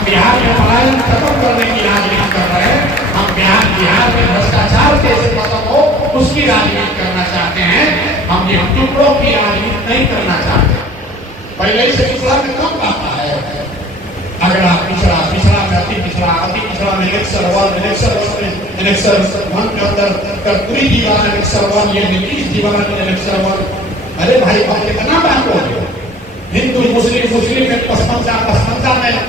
हम बिहार में पलायन खत्म करने की राजनीति कर रहे हैं, हम बिहार में भ्रष्टाचार कैसे खत्म हो उसकी राजनीति करना चाहते हैं। हम ये टुकड़ों की राजनीति नहीं करना चाहते। पहले ही से पिछड़ा में कम आता है, अगला पिछड़ा, पिछड़ा में अति पिछड़ा, अति पिछड़ा में इलेक्शन वन के अंदर कर्पूरी दीवाना इलेक्शन वन, ये नीतीश दीवाना इलेक्शन वन। अरे भाई अब कितना बात हो गया, हिंदू मुस्लिम में 55 में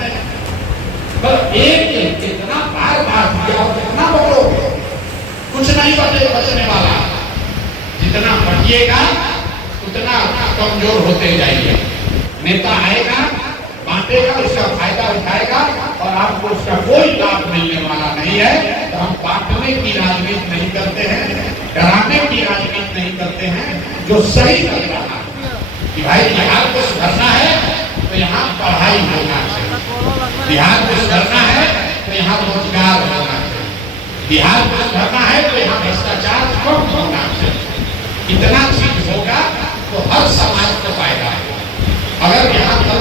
एक इतना बार दिया और कितना बदलोगे, कुछ नहीं बचने वाला। जितना बचिएगा उतना कमजोर होते जाइए। नेता आएगा, बांटेगा, उसका फायदा उठाएगा और आपको उसका कोई लाभ मिलने वाला नहीं है। तो हम बांटने की राजनीति नहीं करते हैं, डराने की राजनीति नहीं करते हैं। जो सही लग रहा है कि भाई बिहार को सुधरना है तो यहाँ पढ़ाई होना चाहिए, बिहार को सुधरना है तो यहाँ रोजगार होना चाहिए, बिहार को सुधरना है तो यहाँ भ्रष्टाचार कम होना चाहिए। इतना चीज होगा तो हर समाज को फायदा है। अगर यहाँ पर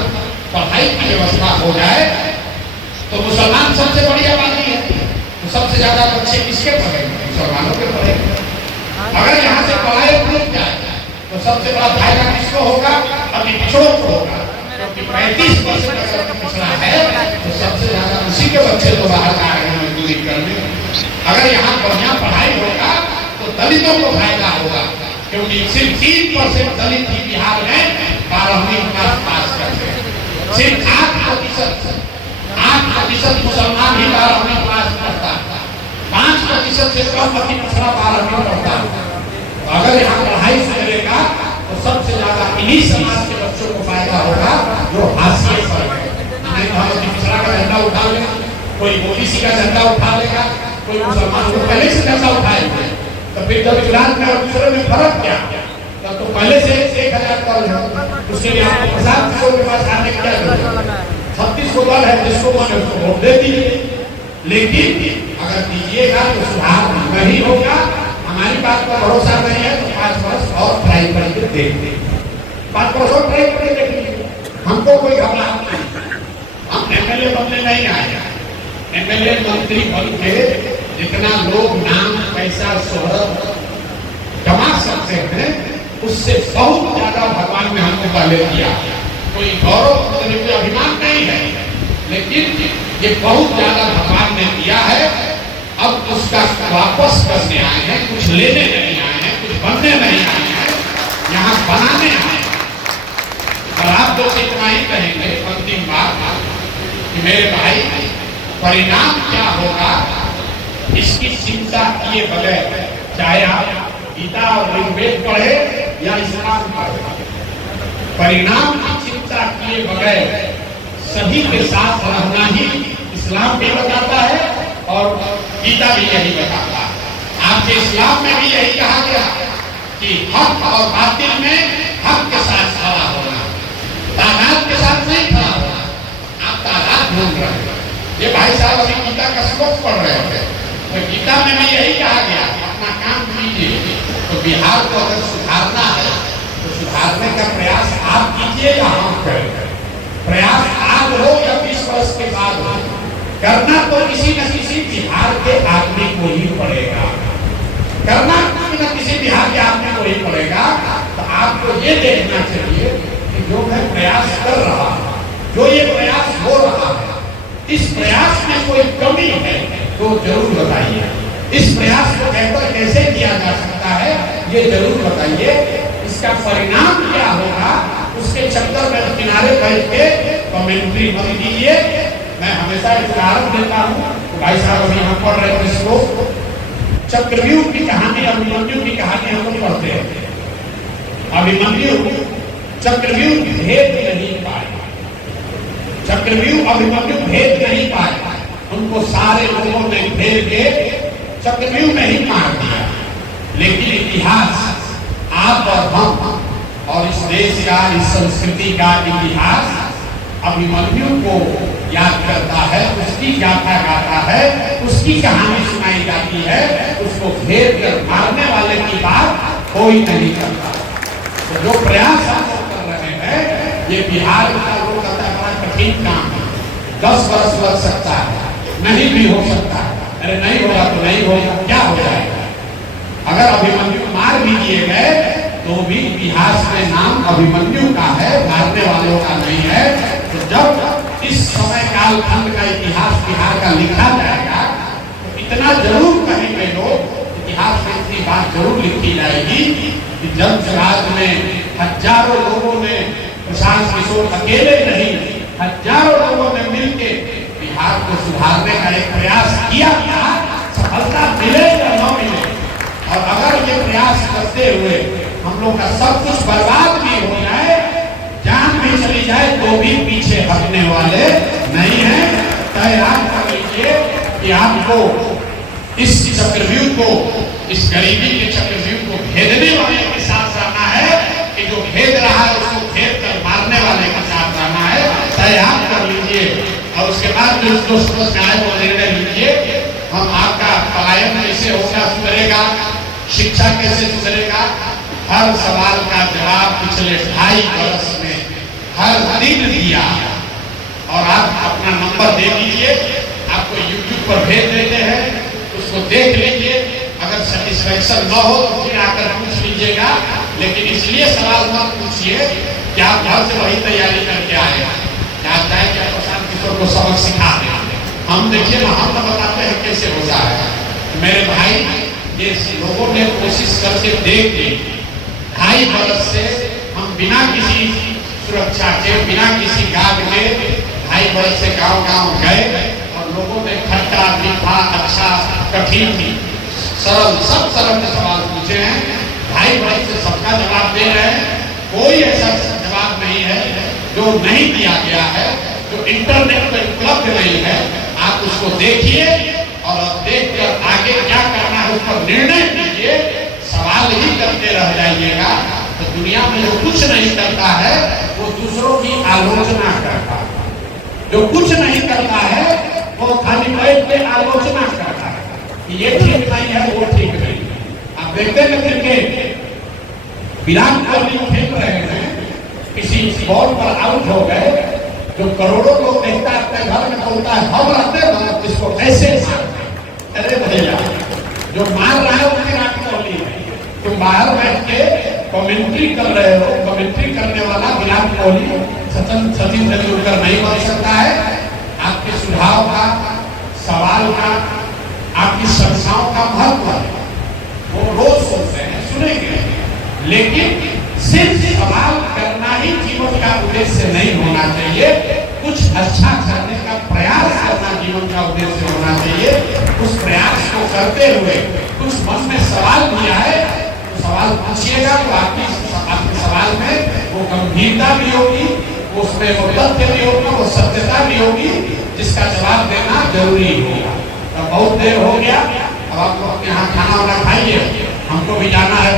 पढ़ाई की व्यवस्था हो जाए तो मुसलमान सबसे बड़ी आबादी है, तो सबसे ज्यादा बच्चे किसके पढ़ेंगे? मुसलमानों के पढ़ेंगे। अगर यहाँ से पढ़ाई रुक जाए तो सबसे बड़ा फायदा किसको होगा? अभी पिछड़ों को होगा, क्योंकि 35% पिछड़ा है तो सबसे ज्यादा उसी के बच्चे तो बाहर आ रहे हैं मजदूरी करने। अगर यहाँ बढ़िया पढ़ाई होगा तो दलितों को फायदा होगा, क्योंकि सिर्फ 3% दलित ही बिहार में 12वीं क्लास पास करते हैं। सिर्फ 8% मुसलमान ही 12वीं क्लास करता है, 5% से कम अति पिछड़ा 12वीं पढ़ता है। अगर यहाँ पढ़ाई सुधरेगा तो सबसे ज्यादा इन्हीं समाज के बच्चों को फायदा होगा जो हाशिए पर है। नहीं तो हम अति पिछड़ा का झंडा उठा लेगा, कोई ओबीसी का झंडा उठा लेगा, कोई मुसलमान को पहले से झंडा उठाएंगे। तो फिर जब गुजरात में और दूसरे में फर्क क्या? तब तो पहले से 1000 दल है, उसके लिए आपको 50 के पास आने की क्या जरूरत है? 36 को दल है, जिसको मन है उसको वोट दे दीजिए। लेकिन अगर दीजिएगा तो सुधार नहीं होगा। हमारी बात पर भरोसा नहीं है तो 5 वर्ष और ट्राई करके देख दें, 5 वर्ष और ट्राई करके देख लीजिए। हमको कोई घबराहट नहीं, हम एमएलए बनने नहीं आए। एमएलए मंत्री बन के जितना लोग नाम पैसा शोहरत कमा सकते हैं उससे बहुत ज्यादा भगवान ने हमको पहले दिया। कोई गौरव कोई अभिमान नहीं है, लेकिन ये बहुत ज्यादा भगवान ने दिया है। अब उसका वापस करने आए हैं, कुछ लेने नहीं आए हैं, कुछ बनने नहीं आए हैं, यहाँ बनाने आए हैं। और आप लोग इतना ही कहेंगे अंतिम बात कि मेरे भाई परिणाम क्या होगा इसकी चिंता किए बगैर, चाहे आप गीता और ऋग्वेद पढ़े या इस्लाम पढ़े, परिणाम की चिंता किए बगैर सभी के साथ रहना ही इस्लाम भी बताता है और गीता भी यही बताता है। आपके इस्लाम में भी यही कहा गया कि हक और बातिल में हक के साथ खड़ा होना, तादाद के साथ नहीं खड़ा होना। आप तादाद ढूंढ रहे हैं। ये भाई साहब अभी गीता का श्लोक पढ़ रहे थे, तो गीता में भी यही कहा गया अपना काम कीजिए। तो बिहार को अगर सुधारना है तो सुधारने का प्रयास आप कीजिए या हम करें। प्रयास आज हो या 20 वर्ष के बाद हो, करना तो किसी न किसी बिहार के आदमी को ही पड़ेगा, करना किसी न किसी बिहार के आदमी को ही पड़ेगा। तो आपको ये देखना चाहिए कि जो मैं प्रयास कर रहा हूँ, जो ये प्रयास हो रहा है, इस प्रयास में कोई कमी है तो जरूर बताइए। इस प्रयास को बेहतर कैसे किया जा सकता है ये जरूर बताइए। इसका परिणाम क्या होगा उसके चक्कर में किनारे बैठ के कमेंट्री मत दीजिए। मैं हमेशा उदाहरण देता हूँ। भाई साहब अभी हम पढ़ रहे थे इसको, चक्रव्यूह की कहानी, अभिमन्यु की कहानी हम लोग पढ़ते हैं। अभिमन्यु चक्रव्यूह भेद नहीं पाए, चक्रव्यूह अभिमन्यु भेद नहीं पाए, उनको सारे लोगों ने घेर के चक्रव्यूह नहीं मार दिया। लेकिन इतिहास आप और हम और इस देश का, इस संस्कृति का इतिहास अभिमन्यु को याद करता है, उसकी गाथा गाता है, उसकी कहानी सुनाई जाती है। उसको घेर कर मारने वाले की बात कोई नहीं करता। तो जो प्रयास हम लोग कर रहे हैं ये बिहार का लोग कहता है बड़ा कठिन काम है। 10 वर्ष लग सकता है, नहीं भी हो सकता है। अरे नहीं होगा तो नहीं होगा, क्या हो जाएगा? अगर अभिमन्यु मार भी दिए गए तो भी इतिहास में नाम अभिमन्यु का है, मारने वालों का नहीं है। तो जब इस समय काल खंड का इतिहास बिहार का लिखा जाएगा तो इतना जरूर कहेंगे लोग, इतिहास में इतनी बात जरूर लिखी जाएगी कि जब समाज में हजारों लोगों ने, प्रशांत किशोर अकेले नहीं, हजारों लोगों ने मिलकर बिहार को सुधारने का एक प्रयास किया था, सफलता मिले या न मिले, और अगर ये प्रयास करते हुए हम लोग का सब कुछ बर्बाद भी हो जाए, जान भी चली जाए, तो भी पीछे हटने वाले नहीं है। तैयार कर लीजिए कि आपको इस चक्रव्यूह को, इस गरीबी के चक्रव्यूह को भेदने वाले के साथ रहना है कि जो भेद रहा है उसको भेद कर मारने वाले के साथ रहना है। तैयार कर लीजिए और उसके बाद जो समझ में आए वो निर्णय लीजिए। हम आपका पलायन कैसे होगा, सुधरेगा, शिक्षा कैसे सुधरेगा, हर सवाल का जवाब पिछले 2.5 वर्ष में हर दिन दिया। और आप अपना नंबर दे दीजिए, आपको YouTube पर भेज देते हैं, उसको देख लीजिए। अगर सेटिस्फैक्शन न हो तो फिर आकर पूछ लीजिएगा, लेकिन इसलिए सवाल मत पूछिए कि आप घर से वही तैयारी करके आए, आप चाहे कि प्रशांत किशोर को सबक सिखा दें। हम देखिए ना, हम तो बताते हैं कैसे होता है। मेरे भाई, ये लोगों ने कोशिश करके देख ली, 2.5 वर्ष से हम बिना किसी सुरक्षा के, बिना किसी गार्ड के 2.5 वर्ष से गांव-गांव गए और लोगों ने खट्टा, मीठा, अच्छा, कठिन, सरल, सब तरह के सवाल पूछे हैं। 2.5 वर्ष से सबका जवाब दे रहे हैं। कोई ऐसा जवाब नहीं है जो नहीं दिया गया है, जो इंटरनेट पर उपलब्ध नहीं है। आप उसको देखिए और देखकर आगे क्या करना है उस पर निर्णय कीजिए। सवाल ही करते रह जाइएगा तो दुनिया में जो कुछ नहीं करता है वो दूसरों की आलोचना करता है, जो कुछ नहीं करता है वो खाली बैठ के आलोचना करता है कि ये ठीक नहीं है, वो ठीक नहीं है। आप देखते हैं क्रिकेट, विराट कोहली खेल रहे हैं, किसी बॉल पर आउट हो गए, जो करोड़ों लोग देखता है अपने घर में बोलता है हम रहते हैं इसको कैसे मारते। अरे भैया, जो मार रहा है वो विराट कोहली है, तुम बाहर बैठ के कमेंट्री कर रहे हो। कमेंट्री करने वाला विराट कोहली, सचिन तेंदुलकर नहीं बन सकता है। आपके सुझाव का, सवाल का, आपकी चर्चाओं का महत्व है, वो रोज सुनते हैं, सुनेंगे, लेकिन सिर्फ सवाल करना ही जीवन का उद्देश्य नहीं होना चाहिए। कुछ अच्छा करने का प्रयास करना जीवन का उद्देश्य होना चाहिए। उस प्रयास को करते हुए कुछ मन में सवाल भी आए तो सवाल पूछिएगा, तो आपके सवाल में वो गंभीरता भी होगी, उसमें वो तथ्य भी होगा, वो सत्यता भी होगी, जिसका जवाब देना जरूरी होगा। तो बहुत देर हो गया, अब आप लोग यहाँ खाना वाना खाइए, हमको भी जाना है।